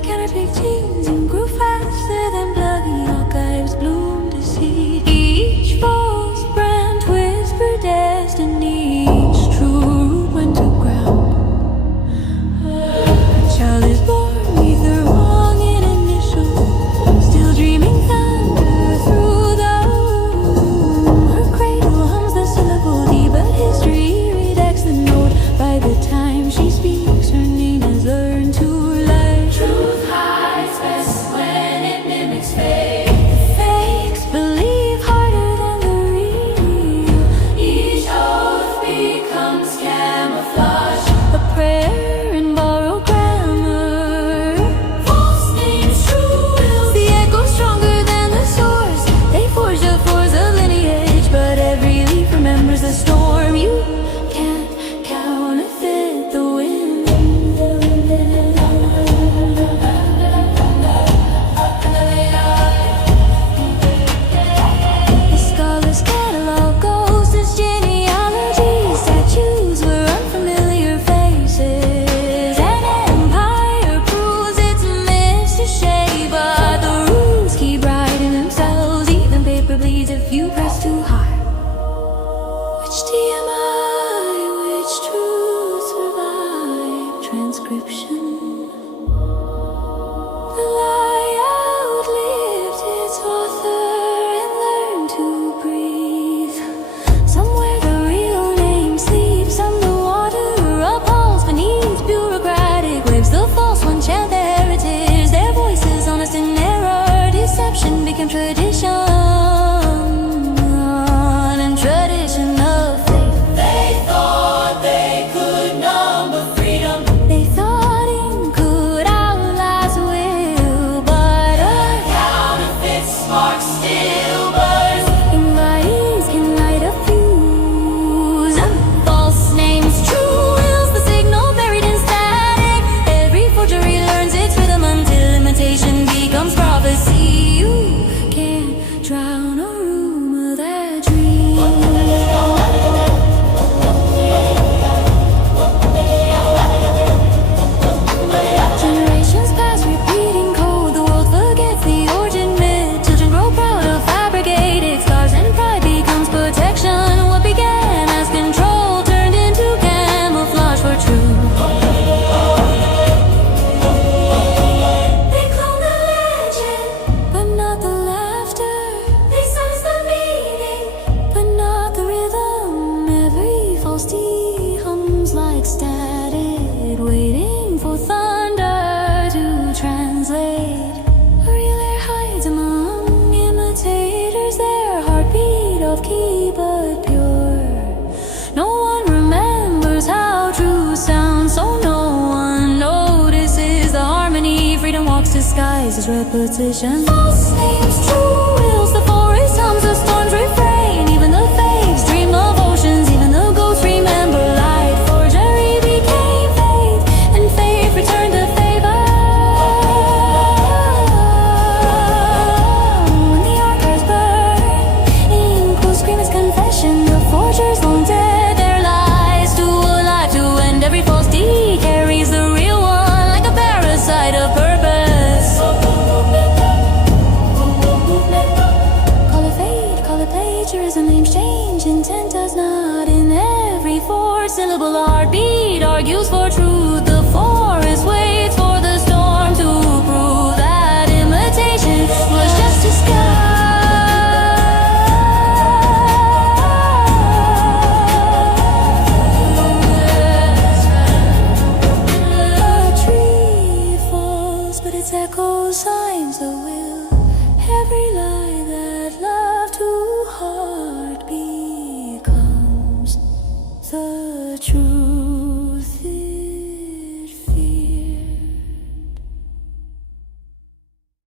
They counterfeit genes and grew faster than bloody archives bloomed to seed. Each false brand whispered destiny. Each true root went to ground. A child is born with the wrong in initial, still dreaming thunder through the womb. Her cradle hums the syllable D, but history redacts the note. By the time she speaks, her name has learned to lie. Truth hides best when it mimics fake. Fakes believe harder than the real. Each oath becomes camouflage, a prayer in borrowed grammar. False names, true wills, the echo stronger than the source. They forge the force of lineage, but every leaf remembers the storm. You can't counterfeit the wind. The scholar's catalog goes as genealogy. Statues were unfamiliar faces. An empire proves its myths to shape, but the rules keep writing themselves. Even paper bleeds if you press too hard. Which TMI, which truth survive transcription? The lie outlived its author and learned to breathe. Somewhere the real name sleeps, underwater appalls beneath bureaucratic waves. The false ones chant their heritage, their voices honest in error. Deception became tradition, and tradition of faith. They thought they could number freedom. They thought ink could outlast will, but a counterfeit spark still burns. Ink bodies can light a fuse. False names, true wills, the signal buried in static. Every forgery learns its rhythm until imitation becomes prophecy. You can't drown a rumor that dreams. Generations pass repeating code. The world forgets the origin myth. Children grow proud of fabricated scars, and pride becomes protection. What began as control turned into camouflage for truth. They clone the legend, but not the laughter. They silence the meaning, but not the rhythm. Every false D hums like static, waiting for thunder to translate. A real air hides among imitators, their heartbeat off key but pure. No one remembers how true sounds, so no one notices the harmony. Freedom walks disguised as repetition. False names, true wills, the forest hums, the storms refrain. Even the fakes dream of oceans, even the ghosts remember light. Forgery became faith, and faith returned the favor. When the archives burn, ink will scream its confession. The forgers long dead, their lies too alive to end. Every false D carries the real one like a parasite of purpose. Call it fate, call it plagiarism. Names change, intent does not. In every four-syllable heartbeat argues for truth.